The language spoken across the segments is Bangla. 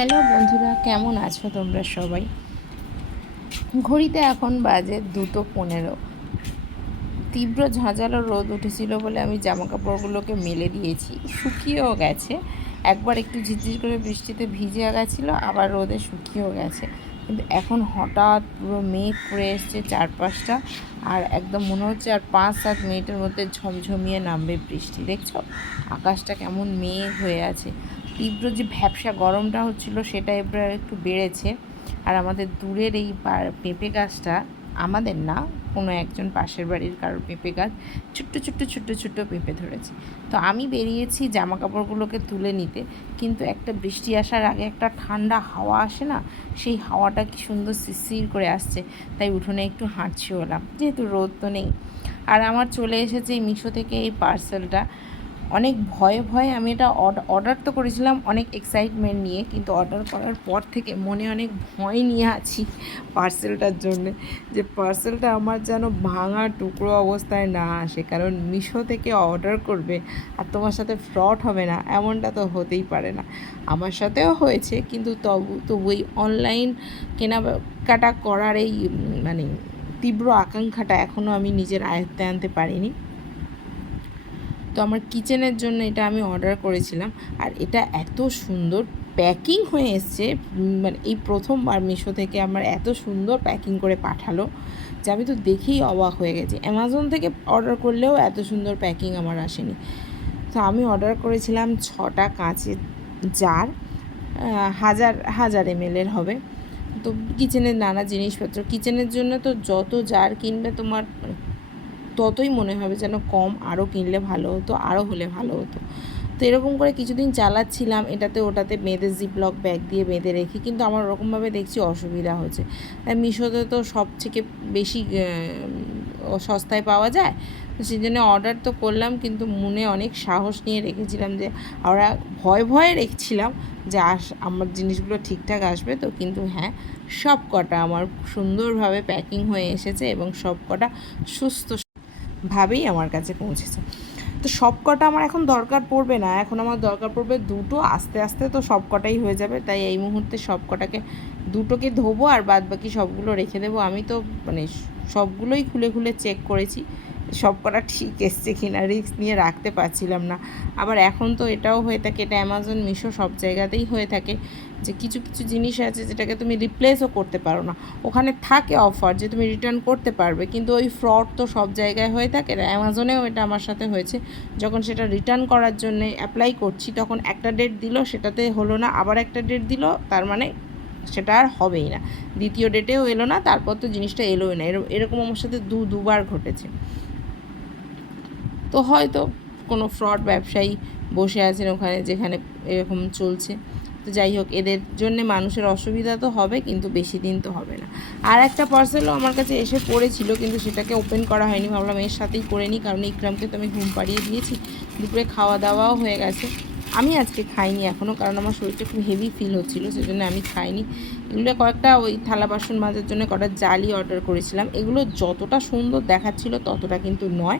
হ্যালো বন্ধুরা, কেমন আছো তোমরা সবাই? ঘড়িতে এখন বাজে দুটো পনেরো। তীব্র ঝাঁঝালো রোদ উঠেছিল বলে আমি জামা কাপড়গুলোকে মেলে দিয়েছি। শুকিয়েও গেছে। একবার একটু ঝিরঝির করে বৃষ্টিতে ভিজে গেছিল, আবার রোদে শুকিয়েও গেছে। কিন্তু এখন হঠাৎ পুরো মেঘ করে এসছে চারপাশটা, আর একদম মনে হচ্ছে আর পাঁচ সাত মিনিটের মধ্যে ঝমঝমিয়ে নামবে বৃষ্টি। দেখছ? আকাশটা কেমন মেঘ হয়ে আছে। তীব্র যে ভ্যাবসা গরমটা হচ্ছিল, সেটা এবার একটু বেড়েছে। আর আমাদের দূরের এই পেঁপে গাছটা আমাদের না, কোনো একজন পাশের বাড়ির কারোর পেঁপে গাছ, ছোট্ট ছোট্ট ছোট্ট ছোট্ট পেঁপে ধরেছে। তো আমি বেরিয়েছি জামা কাপড়গুলোকে তুলে নিতে, কিন্তু একটা বৃষ্টি আসার আগে একটা ঠান্ডা হাওয়া আসে না, সেই হাওয়াটা কি সুন্দর শিরশির করে আসছে, তাই উঠোনে একটু হাঁটছি হলাম যেহেতু রোদ তো নেই। আর আমার চলে এসেছে এই মিশো থেকে এই পার্সেলটা। অনেক ভয়ে ভয়ে আমি এটা অর্ডার তো করেছিলাম অনেক এক্সাইটমেন্ট নিয়ে, কিন্তু অর্ডার করার পর থেকে মনে অনেক ভয় নিয়ে আছি পার্সেলটার জন্যে, যে পার্সেলটা আমার যেন ভাঙা টুকরো অবস্থায় না আসে, কারণ মিশো থেকে অর্ডার করবে আর তোমার সাথে ফ্রড হবে না, এমনটা তো হতেই পারে না। আমার সাথেও হয়েছে, কিন্তু তবু তবুই অনলাইন কেনাকাটা করার এই মানে তীব্র আকাঙ্ক্ষাটা এখনও আমি নিজের আয়ত্তে আনতে পারিনি। তো আমার কিচেনের জন্য এটা আমি অর্ডার করেছিলাম। আর এটা এত সুন্দর প্যাকিং হয়ে এসছে। মানে এই প্রথমবার মিশো থেকে আমার এত সুন্দর প্যাকিং করে পাঠালো যে আমি তো দেখেই অবাক হয়ে গেছি। অ্যামাজন থেকে অর্ডার করলেও এত সুন্দর প্যাকিং আমার আসেনি। তো আমি অর্ডার করেছিলাম ছটা কাঁচের জার হাজার হাজার এমএলের হবে। তো কিচেনের নানা জিনিসপত্র, কিচেনের জন্য তো যত জার কিনবে তোমার ততই মনে হবে যেন কম আরও কিনলে ভালো হতো আরও হলে ভালো হতো। তো এরকম করে কিছুদিন চালাচ্ছিলাম, এটাতে ওটাতে বেঁধে জিপলক ব্যাগ দিয়ে বেঁধে রেখে, কিন্তু আমার ওরকমভাবে দেখছি অসুবিধা হচ্ছে। তাই মিশোতে তো সব থেকে বেশি সস্তায় পাওয়া যায়, তো সেই জন্য অর্ডার তো করলাম, কিন্তু মনে অনেক সাহস নিয়ে রেখেছিলাম যে, আমরা ভয় ভয়ে রেখেছিলাম যে, আস, আমার জিনিসগুলো ঠিকঠাক আসবে তো, কিন্তু হ্যাঁ সব কটা আমার সুন্দরভাবে প্যাকিং হয়ে এসেছে এবং সব কটা সুস্থ ভাবেই আমার কাছে পৌঁছেছে। তো সব কটা আমার এখন দরকার পড়বে না। এখন আমার দরকার পড়বে দুটো। আস্তে আস্তে তো সব কটাই হয়ে যাবে। তাই এই মুহূর্তে সব কটাকে দুটোকে ধোবো আর বাদ বাকি সবগুলো রেখে দেবো। আমি তো মানে সবগুলোই খুলে খুলে চেক করেছি। সব কটা ঠিক এসছে কিনা রিস্ক নিয়ে রাখতে পারছিলাম না। আবার এখন তো এটাও হয়ে থাকে, এটা অ্যামাজন মিশো সব জায়গাতেই হয়ে থাকে যে কিছু কিছু জিনিস আছে যেটাকে তুমি রিপ্লেসও করতে পারো না। ওখানে থাকে অফার যে তুমি রিটার্ন করতে পারবে, কিন্তু ওই ফ্রড তো সব জায়গায় হয়ে থাকে। অ্যামাজনেও এটা আমার সাথে হয়েছে, যখন সেটা রিটার্ন করার জন্য অ্যাপ্লাই করছি, তখন একটা ডেট দিল, সেটাতে হলো না, আবার একটা ডেট দিল, তার মানে সেটা আর হবেই না। দ্বিতীয় ডেটেও এলো না, তারপর তো জিনিসটা এলোই না। এরকম আমার সাথে দু, দুবার ঘটেছে। তো হয়তো কোনো ফ্রড ব্যবসায়ী বসে আছেন ওখানে যেখানে এরকম চলছে। তো যাই হোক, এদের জন্য মানুষের অসুবিধা তো হবে, কিন্তু বেশি দিন তো হবে না। আর একটা পার্সেলও আমার কাছে এসে পড়েছিল, কিন্তু সেটাকে ওপেন করা হয়নি। ভাবলাম এর সাথেই করে নিই, কারণ ইকরামকে তো আমি ঘুম পাড়িয়ে দিয়েছি। দুপুরে খাওয়া দাওয়াও হয়ে গেছে। আমি আজকে খাইনি এখনও কারণ আমার শরীরটা খুব হেভি ফিল হচ্ছিল, সেজন্য আমি খাইনি। এগুলো কয়েকটা ওই থালা বাসন মাজার জন্য কটা জালি অর্ডার করেছিলাম। এগুলো যতটা সুন্দর দেখাচ্ছিল ততটা কিন্তু নয়।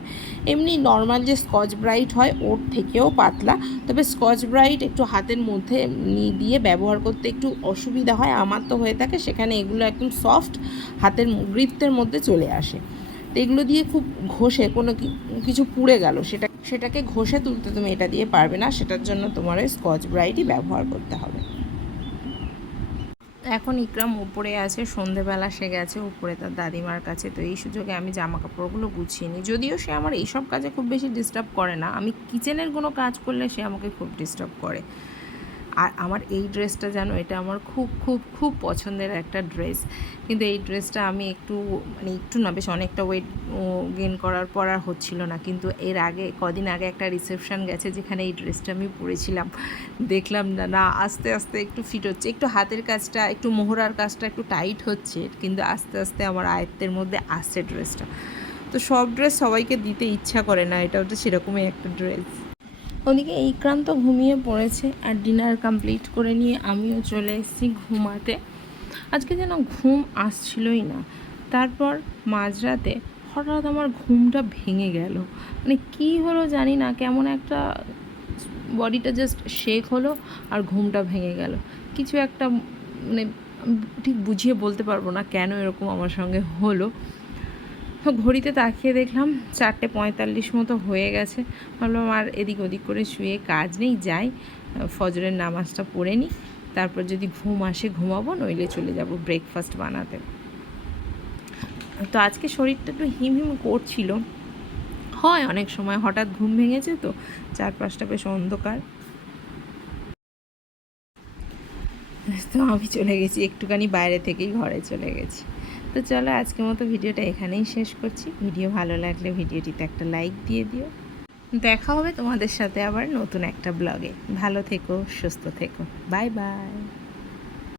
এমনি নর্মাল যে স্কচ ব্রাইট হয়, ওর থেকেও পাতলা। তবে স্কচ ব্রাইট একটু হাতের মধ্যে দিয়ে ব্যবহার করতে একটু অসুবিধা হয়। আমার তো হয়ে থাকে, সেখানে এগুলো একদম সফট হাতের গ্রিপ্তের মধ্যে চলে আসে। তো এগুলো দিয়ে খুব ঘষে, কোনো কিছু পুড়ে গেল, সেটা, সেটাকে ঘষে তুলতে তুমি এটা দিয়ে পারবে না, সেটার জন্য তোমার ওই স্কচ ব্রাইটই ব্যবহার করতে হবে। এখন ইকরাম উপরে আছে, সন্ধেবেলা সে গেছে, উপরে তার দাদিমার কাছে, তো এই সুযোগে আমি জামা কাপড়গুলো গুছিয়ে নিই। যদিও সে আমার এইসব কাজে খুব বেশি ডিস্টার্ব করে না, আমি কিচেনের কোনো কাজ করলে সে আমাকে খুব ডিস্টার্ব করে। আর আমার এই ড্রেসটা জানো, এটা আমার খুব খুব খুব পছন্দের একটা ড্রেস। কিন্তু এই ড্রেসটা আমি একটু মানে একটু না, বেশ অনেকটা ওয়েট গেন করার পর আর হচ্ছিল না। কিন্তু এর আগে, কদিন আগে একটা রিসেপশন গেছে যেখানে এই ড্রেসটা আমি পরেছিলাম। দেখলাম না না, আস্তে আস্তে একটু ফিট হচ্ছে। একটু হাতের কাজটা, একটু মোহরার কাজটা একটু টাইট হচ্ছে, কিন্তু আস্তে আস্তে আমার আয়ত্তের মধ্যে আসছে ড্রেসটা। তো সব ড্রেস সবাইকে দিতে ইচ্ছা করে না, এটা হচ্ছে সেরকমই একটা ড্রেস। ওদিকে এই ক্রান্ত ঘুমিয়ে পড়েছে আর ডিনার কমপ্লিট করে নিয়ে আমিও চলে এসেছি ঘুমাতে। আজকে যেন ঘুম আসছিলই না। তারপর মাঝরাতে হঠাৎ আমার ঘুমটা ভেঙে গেল। মানে কী হলো জানি না, কেমন একটা বডিটা জাস্ট শেক হলো আর ঘুমটা ভেঙে গেল। কিছু একটা মানে ঠিক বুঝিয়ে বলতে পারব না কেন এরকম আমার সঙ্গে হলো। ঘড়িতে তাকিয়ে দেখলাম চারটে পঁয়তাল্লিশ মতো হয়ে গেছে। ভাবলাম আর এদিক ওদিক করে শুয়ে কাজ নেই, যাই। ফজরের নামাজটা পড়ে নিই। তারপর যদি ঘুম আসে ঘুমাবো, নইলে চলে যাব ব্রেকফাস্ট বানাতে। তো আজকে শরীরটা একটু হিম হিম করছিল। হয় অনেক সময়, হঠাৎ ঘুম ভেঙেছে তো চারপাশটা বেশ অন্ধকার। তো আমি চলে গেছি, একটুখানি বাইরে থেকেই ঘরে চলে গেছি। তো চলো আজকের মতো ভিডিওটা এখানেই শেষ করছি। ভিডিও ভালো লাগলে ভিডিওটিতে একটা লাইক দিয়ে দিও। দেখা হবে তোমাদের সাথে আবার নতুন একটা ব্লগে ভালো থেকো, সুস্থ থেকো। Bye bye